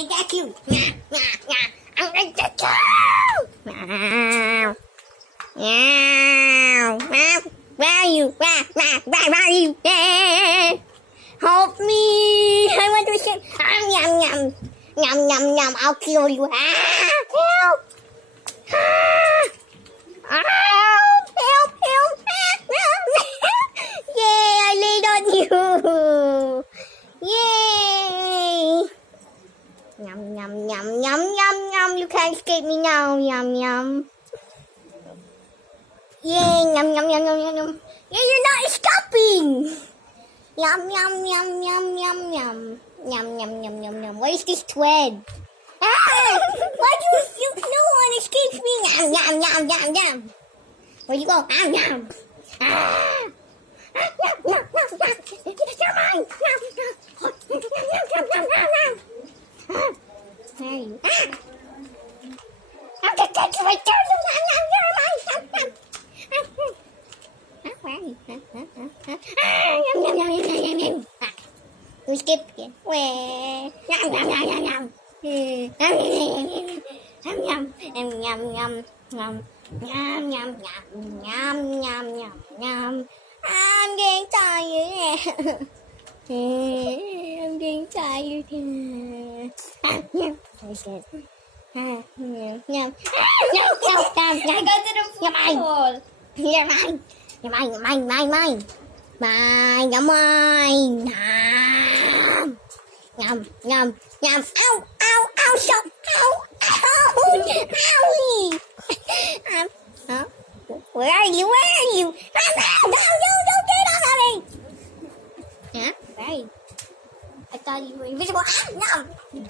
to get you. I'm going to get you. Where are you? Where are you? Help me. I want to escape. Yum, yum. Yum, yum, yum. I'll kill you. Help. Help. Yay, I laid on you. Yay. Yum, yum, yum, yum, yum, yum. You can't escape me now. Yum, yum. Yay, yum, yum, yum, yum, yum, yum. Yeah, you're not escaping. Yum, yum, yum, yum, yum, yum. Yum, yum, yum, yum, yum. Where's this thread? Why do you no one escapes me? Yum, yum, yum, yum, yum. Where'd you go? Yum, yum. You're mine. Where are you? I'm just going to return you. You're mine. Where are you? You skip again. Where? Yum, yum, yum, yum, yum. Yum, yum, yum, yum. Yum, yum, yum, yum, yum, yum, yum. I'm getting tired. I'm getting tired. Yum. Yum, yum. No. I got to the food hole. You're mine. You're mine. Mine. You're mine. Yum. Ow. Stop. Ow. Owie. Where are you? No, don't get on me. Huh? Where are you? I thought you were invisible. No.